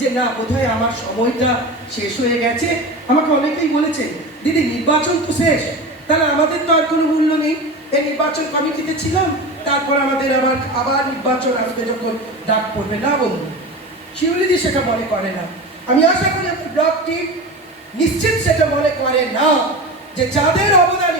যে না, বোধহয় আমার সময়টা শেষ হয়ে গেছে। আমাকে অনেকেই বলেছে, দিদি, নির্বাচন তো শেষ, তাহলে আমাদের তো আর কোনো মূল্য নেই। এই নির্বাচন কমিটিতে ছিলাম, তারপর আমাদের আবার আবার নির্বাচন আসবে যখন ডাক পড়বে। না বন্ধু, শিউলিদি সেটা মনে করে না। আমি আশা করি আমার ব্লক নিশ্চিত সেটা মনে করে না যে যাদের অবদানে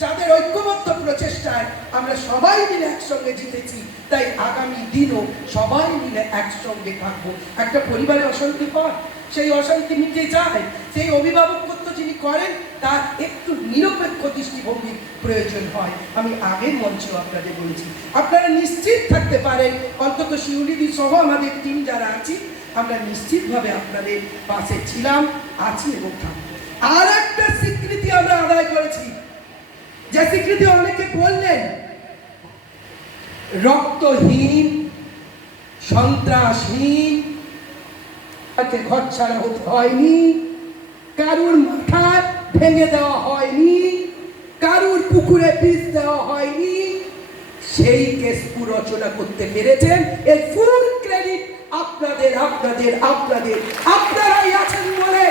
যাদের ঐক্যবদ্ধ প্রচেষ্টায় আমরা সবাই মিলে একসঙ্গে জিতেছি, তাই আগামী দিনও সবাই মিলে একসঙ্গে থাকব। একটা পরিবারে অশান্তি হয়, সেই অশান্তি মিটে যায়, সেই অভিভাবকত্ব যিনি করেন, তার একটু নিরপেক্ষ দৃষ্টিভঙ্গির প্রয়োজন হয়। আমি আগের মঞ্চেও আপনাদের বলেছি। আপনারা নিশ্চিত থাকতে পারেন, অন্তত শিউলিদি সহ আমাদের টিম যারা আছি, আমরা নিশ্চিতভাবে আপনাদের পাশে ছিলাম, আছি এবং থাকব। আর একটা স্বীকৃতি আমরা আদায় করেছি। যে স্বীকৃতি অনেকে বললেন, রক্তহীন, সন্ত্রাসহীন, তাকে ঘর ছাড়া হতে হয়নি, কারুর মাথা ভেঙে দেওয়া হয়নি, কারুর পুকুরে বিষ দেওয়া হয়নি, সেই কেসপু রচনা করতে পেরেছেন, এর ফুল ক্রেডিট আপনাদের আপনাদের আপনাদের, আপনারাই আছেন বলে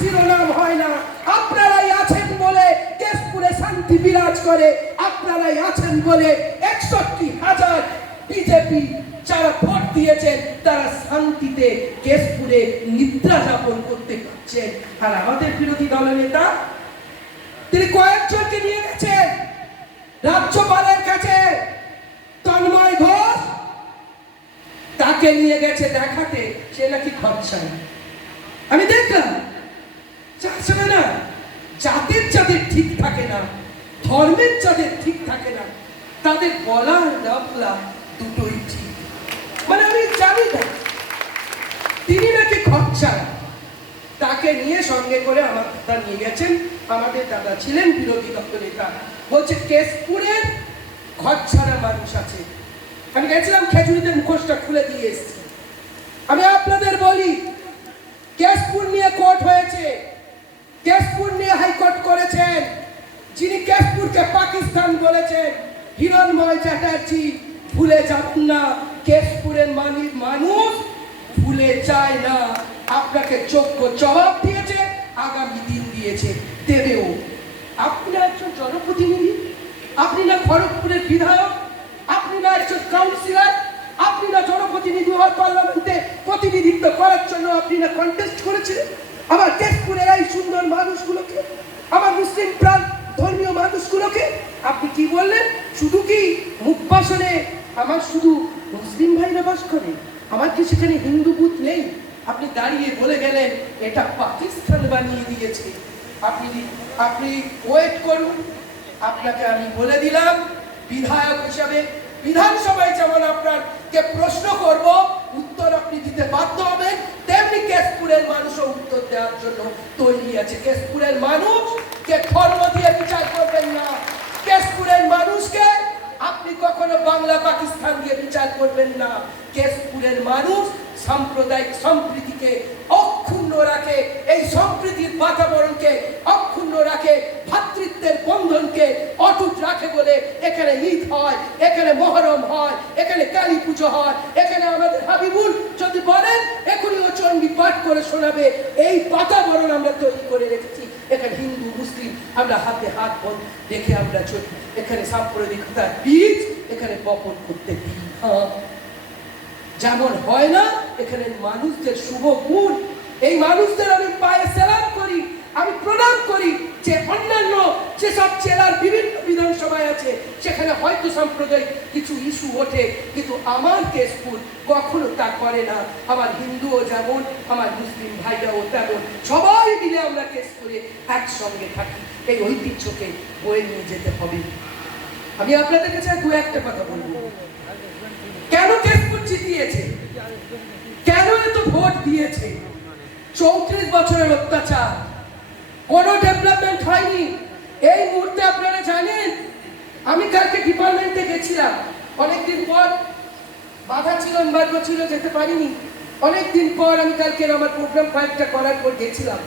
শিরোনাম হয় না, আপনারাই শান্তি বিরাজ করে, আপনারাই আছেন বলে একষট্টি হাজার বিজেপি যারা ভোট দিয়েছেন, তারা শান্তিতে কেশপুরে নিদ্রা যাপন করতে পারছেন। আর আমাদের বিরোধী দলনেতা তিনি কয়েকজনকে নিয়ে গেছেন। রাজ্যপালের কাছে তন্ময় ঘোষ, তাকে নিয়ে গেছে দেখাতে, সে নাকি খরচা আমি দেখলাম চাচ্ছে না জাতের যাদের ঠিক থাকে না। ধর্মের যাদের ঠিক থাকে না। তাদের বলা লাফলা দুটোই ঠিক। মানে আমি জানি না। তিনি নাকি খরচা তাকে নিয়ে সঙ্গে করে আমার দাদা নিয়ে গেছেন। আমাদের দাদা ছিলেন বিরোধী দপ্ত নেতা। বলছে, কেশপুরের ঘর ছাড়া মানুষ আছে। আমি গেছিলাম খেজুরিতে মুখোশটা খুলে দিয়ে এসেছি। আমি আপনাদের বলি কেশপুর নিয়ে কোর্ট হয়েছে কেশপুর নিয়ে হাইকোর্ট করেছেন যিনি কেশপুরকে পাকিস্তান বলেছেন হিরণময় চ্যাটার্জি, ভুলে যাবেন না। কেশপুরের মানি মানুষ ভুলে যায় না। আপনাকে যোগ্য জবাব দিয়েছে, আগামী দিন দিয়েছে দেবেও। আপনি না একজন জনপ্রতিনিধি, আপনি না খড়গপুরের বিধায়ক, আপনি না একজন কাউন্সিলর আপনি না জনপ্রতিনিধি হওয়ার পার্লামেন্টে প্রতিনিধিত্ব করার জন্য আপনি না কন্টেস্ট করেছিলেন? আমার কেশপুরের এই সুন্দর মানুষগুলোকে, আমার মুসলিম মানুষগুলোকে আপনি কি বললেন? শুধু কি মুখ ভাষণে আমার শুধু মুসলিম ভাইরা বাস করে? আমার কি সেখানে হিন্দু বুথ নেই? আপনি দাঁড়িয়ে বলে গেলেন, এটা পাকিস্তান বানিয়ে দিয়েছে। আপনি আপনি ওয়েট করুন। আপনাকে আমি বলে দিলাম, বিধায়ক হিসাবে বিধানসভায় যেমন আপনার কে প্রশ্ন করব, উত্তর আপনি দিতে বাধ্য হবেন, তেমনি কেশপুরের মানুষও উত্তর দেওয়ার জন্য তৈরি আছে। কেশপুরের মানুষ কে ধর্ম দিয়ে বিচার করবেন না। কেশপুরের মানুষকে আপনি কখনো বাংলা, পাকিস্তান দিয়ে বিচার করবেন না। কেশপুরের মানুষ সাম্প্রদায়িক সম্প্রীতিকে অক্ষুণ্ণ রাখে, এই সম্প্রীতির বাতাবরণকে অক্ষুণ্ণ রাখে ভ্রাতৃত্বের বন্ধনকে অটুট রাখে বলে এখানে ঈদ হয়, এখানে মহরম হয়, এখানে কালী পুজো হয়, এখানে আমাদের হাবিবুল যদি বলেন, এখনই ও চণ্ডী পাঠ করে শোনাবে। এই বাতাবরণ আমরা তৈরি করে রেখেছি। এখানে হিন্দু মুসলিম, আমরা হাতে হাত বন দেখে আমরা চলি। এখানে সাম্প্রদায়িকতার বীজ, এখানে বপন করতে দিই। হ্যাঁ। যেমন হয় না, এখানে মানুষদের শুভ গুণ। এই মানুষদের আমি পায়ে সেলাম করি, আমি প্রণাম করি যে অন্যান্য যেসব চেলার বিভিন্ন বিধানসভায় আছে। সেখানে হয়তো সাম্প্রদায়িক কিছু ইস্যু ওঠে, কিন্তু আমার কেশপুর কখনো তা করে না। আমার হিন্দুও যেমন, আমার মুসলিম ভাইরাও তেমন। সবাই মিলে আমরা কেশপুরে একসঙ্গে থাকি। এই ঐতিহ্যকে বয়ে নিয়ে যেতে হবে। আমি আপনাদের কাছে দু একটা কথা বলব। কেন কেশপুর জিতিয়েছে? কেন এত ভোট দিয়েছে? চৌত্রিশ বছরের অত্যাচার। কোনো ডেভেলপমেন্ট হয়নি। এই মুহূর্তে আপনারা জানেন, আমি কালকে ডিপার্টমেন্টে গেছিলাম। অনেকদিন পর বাধা ছিল এম্বার্গো ছিল, যেতে পারিনি। অনেকদিন পর আমি কালকে আমার প্রোগ্রাম ফাইলটা করার পর গেছিলাম।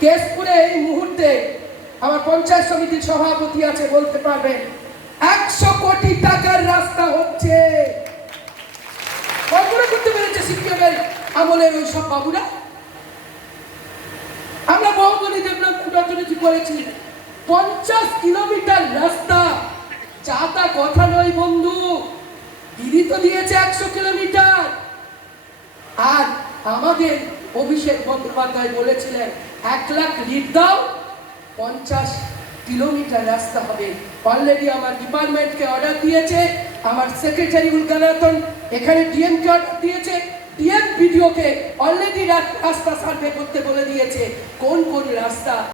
কেশপুরে এই মুহূর্তে আমার পঞ্চায়েত সমিতির সভাপতি আছে বলতে পারবেন, একশো কোটি টাকার রাস্তা হচ্ছে। কল্পনা করতে পেরেছে সিপিএমের আমলের ওই সব বাবুরা? আমরা বহুগুলি ডেভেলপমেন্ট অথরিটি করেছি। পঞ্চাশ কিলোমিটার রাস্তা। যা তা কথা নয়, বন্ধু। দিদি তো দিয়েছে একশো কিলোমিটার। আর আমাদের অভিষেক বন্দ্যোপাধ্যায় বলেছিলেন, এক লাখ লিট দাও, পঞ্চাশ কিলোমিটার রাস্তা হবে। অলরেডি আমার ডিপার্টমেন্টকে অর্ডার দিয়েছে, আমার সেক্রেটারি উলগানাতন এখানে ডিএমকে অর্ডার দিয়েছে ডিএম ভিডিওকে অলরেডি রাস্তা সার্ভে করতে বলে দিয়েছে। কোন কোন রাস্তা